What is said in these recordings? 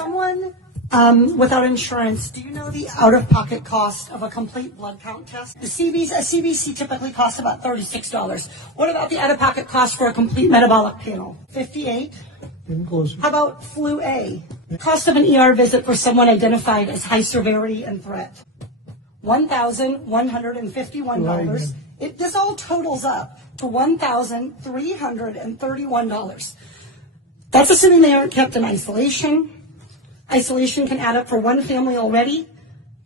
someone without insurance, do you know the out-of-pocket cost of a complete blood count test? A CBC typically costs about $36. What about the out-of-pocket cost for a complete metabolic panel? $58. How about flu A? Cost of an ER visit for someone identified as high severity and threat? $1,151. This all totals up to $1,331. That's assuming they aren't kept in isolation. Isolation can add up for one family already,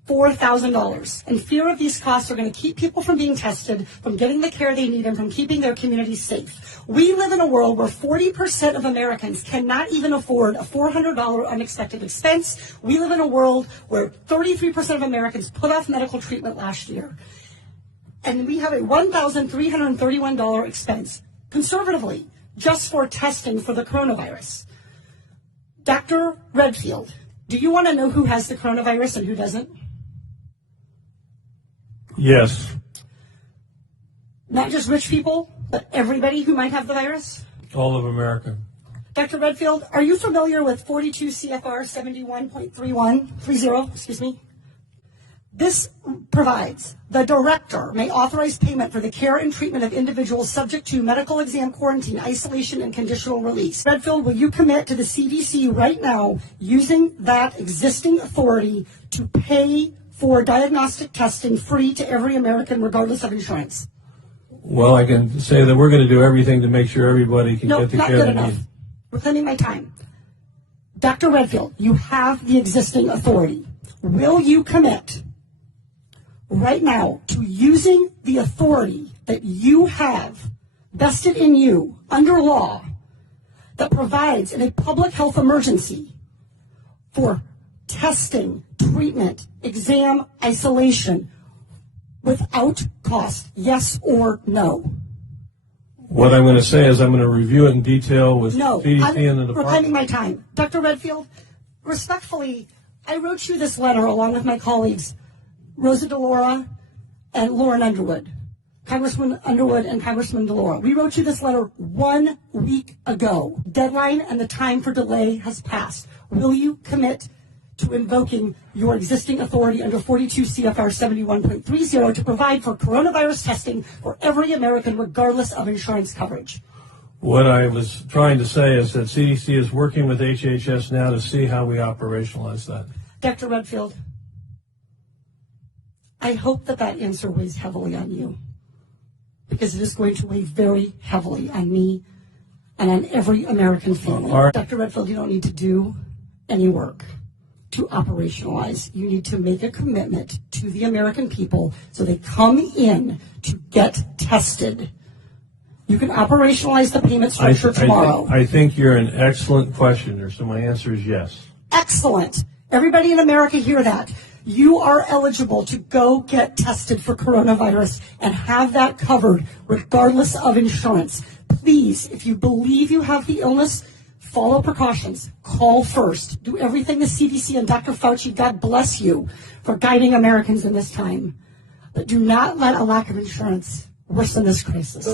$4,000. And fear of these costs are going to keep people from being tested, from getting the care they need, and from keeping their communities safe. We live in a world where 40% of Americans cannot even afford a $400 unexpected expense. We live in a world where 33% of Americans put off medical treatment last year. And we have a $1,331 expense, conservatively, just for testing for the coronavirus. Dr. Redfield, do you want to know who has the coronavirus and who doesn't? Yes. Not just rich people, but everybody who might have the virus? All of America. Dr. Redfield, are you familiar with 42 CFR 71.30? This provides the director may authorize payment for the care and treatment of individuals subject to medical exam, quarantine, isolation, and conditional release. Redfield, will you commit to the CDC right now using that existing authority to pay for diagnostic testing free to every American regardless of insurance? Well, I can say that we're going to do everything to make sure everybody can get the care they need. No, not good enough. Reclaiming my time. Dr. Redfield, you have the existing authority. Will you commit right now to using the authority that you have vested in you under law that provides in a public health emergency for testing, treatment, exam, isolation without cost, yes or no? What I'm going to say is I'm going to review it in detail with CDC and the department. Reclaiming my time. Dr. Redfield, respectfully, I wrote you this letter along with my colleagues, Rosa DeLaura and Lauren Underwood, Congresswoman Underwood and Congressman DeLaura. We wrote you this letter 1 week ago. Deadline and the time for delay has passed. Will you commit to invoking your existing authority under 42 CFR 71.30 to provide for coronavirus testing for every American regardless of insurance coverage? What I was trying to say is that CDC is working with HHS now to see how we operationalize that. Dr. Redfield, I hope that answer weighs heavily on you, because it is going to weigh very heavily on me and on every American family. Dr. Redfield, you don't need to do any work to operationalize. You need to make a commitment to the American people so they come in to get tested. You can operationalize the payment structure tomorrow. I think you're an excellent questioner, so my answer is yes. Excellent. Everybody in America hear that. You are eligible to go get tested for coronavirus and have that covered regardless of insurance. Please, if you believe you have the illness, follow precautions. Call first. Do everything the CDC and Dr. Fauci, God bless you, for guiding Americans in this time. But do not let a lack of insurance worsen this crisis.